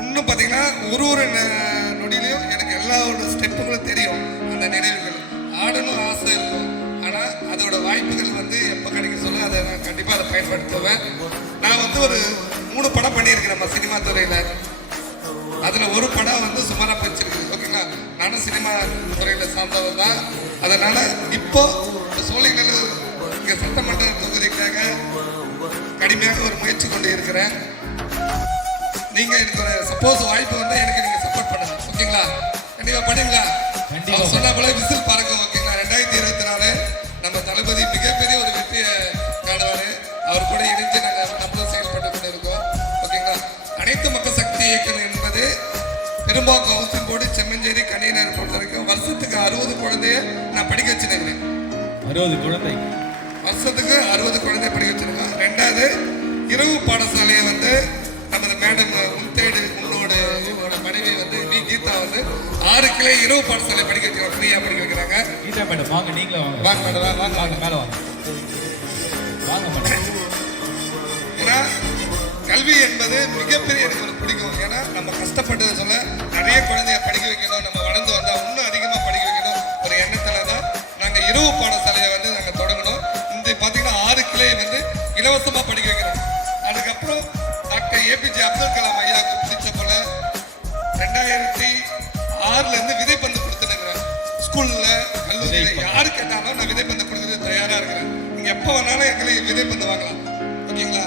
இன்னும் பார்த்தீங்கன்னா ஒரு நொடியிலையும் எனக்கு எல்லாரோட ஸ்டெப்புகளும் தெரியும். அந்த நினைவுகள் ஆடணும் ஆசை இருக்கும். ஆனால் அதோட வாய்ப்புகள் வந்து எப்போ கிடைக்கும் சொல்ல அதை நான் கண்டிப்பாக அதை பயன்படுத்துவேன். நான் வந்து ஒரு 3 படம் பண்ணியிருக்கிறேன் சினிமா துறையில். அதில் ஒரு படம் வந்து சுமாராக போச்சிருக்குது. ஓகேங்களா, நானும் சினிமா துறையில் சார்ந்தவர் தான். அதனால் இப்போ சோலைநல்லூர் இங்கே சட்டமன்ற தொகுதிக்காக கடுமையாக ஒரு முயற்சி கொண்டு இருக்கிறேன். நீங்கள் எனக்கு ஒரு சப்போஸ் வாய்ப்பு வந்தால் எனக்கு நீங்கள் சப்போர்ட் பண்ணுங்க. ஓகேங்களா, கண்டிப்பாக பண்ணுங்களா? சொன்ன போல விசில் பறக்கும். ஓகேங்களா, 2024 நம்ம தளபதி மிகப்பெரிய ஒரு வெற்றியை காணுவார். அவர் கூட இணைந்து நாங்கள் நம்மளும் செயல்பட்டு கொண்டு இருக்கோம். ஓகேங்களா, அனைத்து மக்கள் சக்தி இயக்கம் என்பது பெரும்பாக்கம் ஹவுசிங் போர்டு செம்மஞ்சேரி கன்னியனர் பொறுத்த வரைக்கும் வருஷத்துக்கு 60 குழந்தைய நான் படிக்க வச்சுருக்கிறேன். 60 குழந்தை வருஷத்துக்கு 60 குழந்தை படிக்க வச்சிருக்கோம். 2வது இரவு பாடசாலையை வந்து நமது மேடம் முன்தேடு உன்னோட மனைவி வந்து வி கீதா வந்து 6 கிளை இரவு பாடசாலை படிக்க வைக்கிறாங்க. ஃப்ரீயா படிக்க வைக்கிறாங்க. கீதா மேடம் வாங்க, நீங்களே வாங்க. வாங்க மேடம், வாங்க வாங்க மேலே வாங்க. வாங்க மேடம். ஏன்னா கல்வி என்பது மிகப்பெரிய எனக்கு ஒரு பிடிக்கும். ஏன்னா நம்ம கஷ்டப்பட்டதை சொல்ல நிறைய குழந்தைய படிக்க வைக்கணும், நம்ம வளர்ந்து வந்தால் இன்னும் அதிகமாக படிக்க வைக்கணும் ஒரு எண்ணத்தில் தான் நாங்கள் இரவு பாடசாலையை வந்து நாங்கள் தொடங்கணும். இந்த பார்த்தீங்கன்னா 6 கிளையை வந்து இலவசமாக படிக்க வைக்கிறோம். அதுக்கப்புறம் டாக்டர் APJ அப்துல் கலாம் ஐயாவுக்கு பிடிச்ச போல 2006 விதைப்பந்து கொடுத்துருக்கிறேன். ஸ்கூலில் கல்லூரியில் யாரு கேட்டாலும் நான் விதைப்பந்து கொடுக்குறது தயாராக இருக்கிறேன். நீங்கள் எப்போ வேணாலும் எங்களுக்கு விதைப்பந்து வாங்கலாம். ஓகேங்களா,